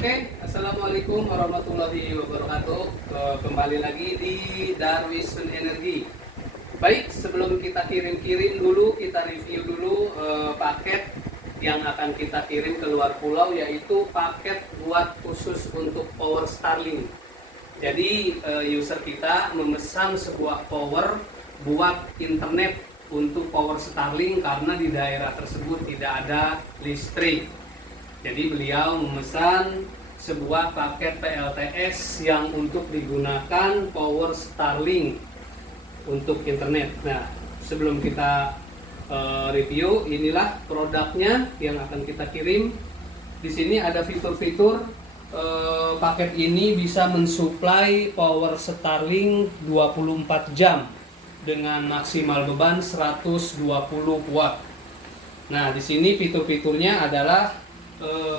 Oke, Assalamualaikum warahmatullahi wabarakatuh. Kembali lagi di Darwis Energi. Baik, sebelum kita kirim-kirim dulu, kita review dulu paket yang akan kita kirim ke luar pulau, yaitu paket buat khusus untuk power Starlink. Jadi user kita memesan sebuah power buat internet untuk power Starlink karena di daerah tersebut tidak ada listrik. Jadi beliau memesan sebuah paket PLTS yang untuk digunakan power Starlink untuk internet. Nah, sebelum kita review, inilah produknya yang akan kita kirim. Di sini ada fitur-fitur. Paket ini bisa mensuplai power Starlink 24 jam dengan maksimal beban 120 watt. Nah, di sini fitur-fiturnya adalah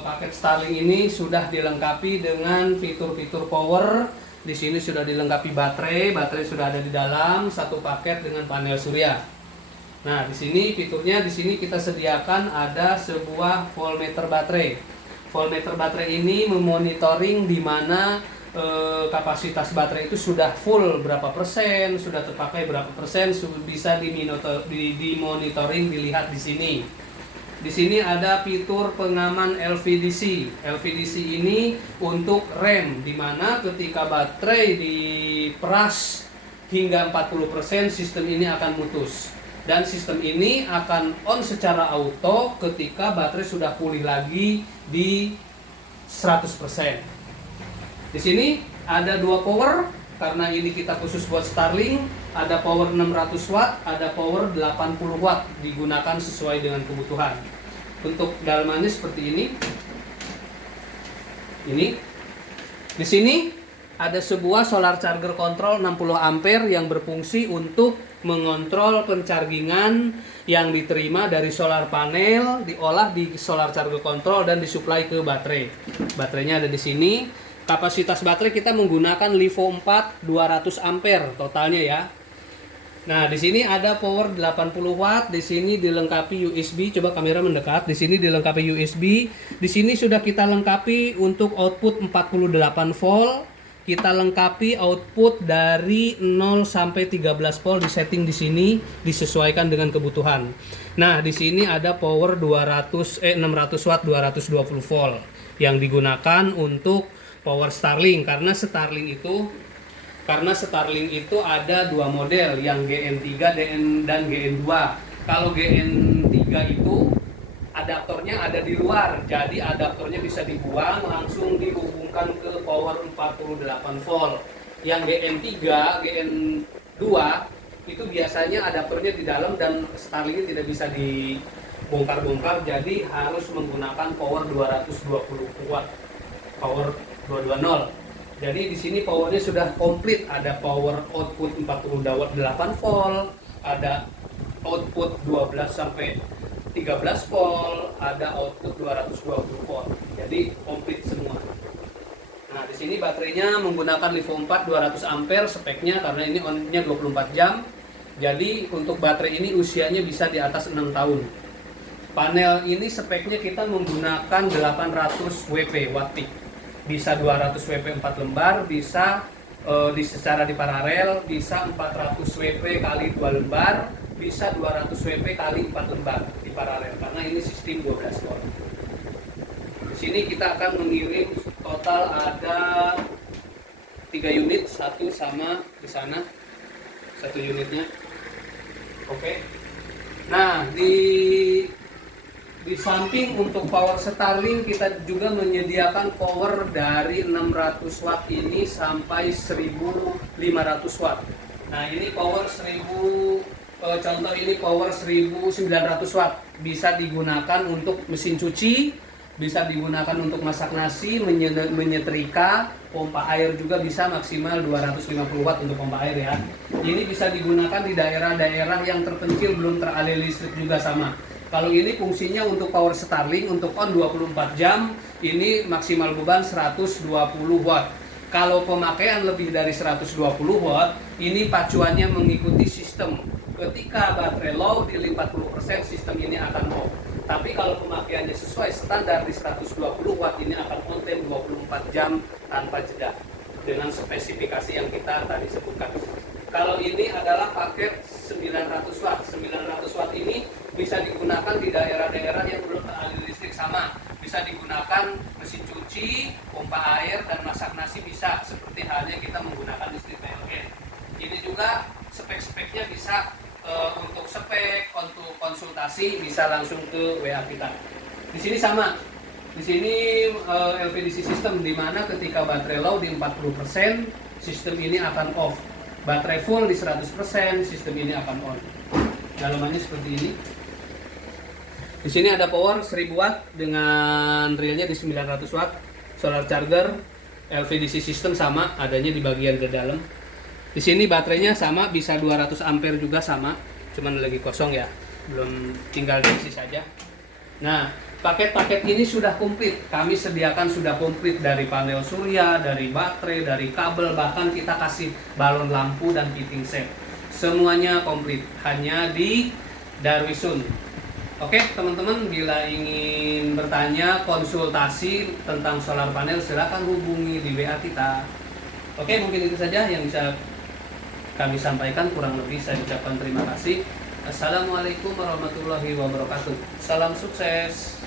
paket Starlink ini sudah dilengkapi dengan fitur-fitur power. Di sini sudah dilengkapi baterai sudah ada di dalam, satu paket dengan panel surya. Nah, di sini fiturnya, di sini kita sediakan ada sebuah voltmeter baterai. Voltmeter baterai ini memonitoring di mana kapasitas baterai itu sudah full berapa persen, sudah terpakai berapa persen, bisa dimonitoring, dilihat di sini. Di sini ada fitur pengaman LVDC. LVDC ini untuk rem, di mana ketika baterai diperas hingga 40%, sistem ini akan mutus. Dan sistem ini akan on secara auto ketika baterai sudah pulih lagi di 100%. Di sini ada dua power, karena ini kita khusus buat Starlink. Ada power 600 watt, ada power 80 watt, digunakan sesuai dengan kebutuhan. Untuk dalamannya seperti ini. Di sini ada sebuah solar charger control 60 ampere yang berfungsi untuk mengontrol penchargingan yang diterima dari solar panel, diolah di solar charger control dan disuplai ke baterai. Baterainya ada di sini. Kapasitas baterai kita menggunakan LiVo 4 200 ampere totalnya ya. Nah, di sini ada power 80 watt, di sini dilengkapi USB, coba kamera mendekat. Di sini dilengkapi USB. Di sini sudah kita lengkapi untuk output 48 volt. Kita lengkapi output dari 0 sampai 13 volt, disetting di sini disesuaikan dengan kebutuhan. Nah, di sini ada power 600 watt 220 volt yang digunakan untuk power Starlink karena Starlink itu ada dua model, yang GN3 dan GN2. Kalau GN3 itu adaptornya ada di luar, jadi adaptornya bisa dibuang langsung dihubungkan ke power 48 volt. Yang GN3, GN2 itu biasanya adaptornya di dalam dan Starlink tidak bisa dibongkar-bongkar, jadi harus menggunakan power 220 watt, power 220. Jadi di sini powernya sudah komplit, ada power output 48 volt, ada output 12 sampai 13 volt, ada output 220 volt. Jadi komplit semua. Nah, di sini baterainya menggunakan LiVo 4 200 ampere speknya karena ini on-nya 24 jam. Jadi untuk baterai ini usianya bisa di atas 6 tahun. Panel ini speknya kita menggunakan 800 WP watt peak. Bisa 200 WP 4 lembar, bisa secara di paralel, bisa 400 WP kali 2 lembar, bisa 200 WP kali 4 lembar di paralel karena ini sistem 12 volt. Di sini kita akan mengirim total ada 3 unit, satu sama di sana, satu unitnya. Oke. Nah, di samping untuk power Starlink kita juga menyediakan power dari 600 watt ini sampai 1500 watt. Nah, ini power 1000, contoh ini power 1900 watt, bisa digunakan untuk mesin cuci, bisa digunakan untuk masak nasi, menyetrika, pompa air juga bisa maksimal 250 watt untuk pompa air ya. Ini bisa digunakan di daerah-daerah yang terpencil belum teraliri listrik juga sama. Kalau ini fungsinya untuk power Starlink untuk on 24 jam, ini maksimal beban 120 watt. Kalau pemakaian lebih dari 120 watt, ini pacuannya mengikuti sistem. Ketika baterai low di 40%, sistem ini akan off. Tapi kalau pemakaiannya sesuai standar di 120 watt, ini akan on time 24 24 jam tanpa jeda dengan spesifikasi yang kita tadi sebutkan. Kalau ini adalah paket 900 watt. 900 watt ini bisa digunakan di daerah-daerah yang belum teraliri listrik, sama. Bisa digunakan mesin cuci, pompa air, dan masak nasi bisa. Seperti halnya kita menggunakan listrik PLN. Ini juga spek-speknya bisa untuk spek, untuk konsultasi bisa langsung ke WA kita. Di sini sama. Di sini LVDC system, di mana ketika baterai low di 40%, sistem ini akan off. Baterai full di 100%, sistem ini akan on. Dalamannya seperti ini. Di sini ada power 1000 watt dengan realnya di 900 watt. Solar charger, LVDC system sama, adanya di bagian ke dalam. Di sini baterainya sama, bisa 200 ampere juga sama, cuman lagi kosong ya, belum, tinggal diisi saja. Nah, paket-paket ini sudah komplit. Kami sediakan sudah komplit dari panel surya, dari baterai, dari kabel, bahkan kita kasih balon lampu dan fitting set. Semuanya komplit, hanya di Darwisun. Oke, teman-teman, bila ingin bertanya, konsultasi tentang solar panel, silakan hubungi di WA kita. Oke, mungkin itu saja yang bisa kami sampaikan. Kurang lebih saya ucapkan terima kasih. Assalamualaikum warahmatullahi wabarakatuh. Salam sukses.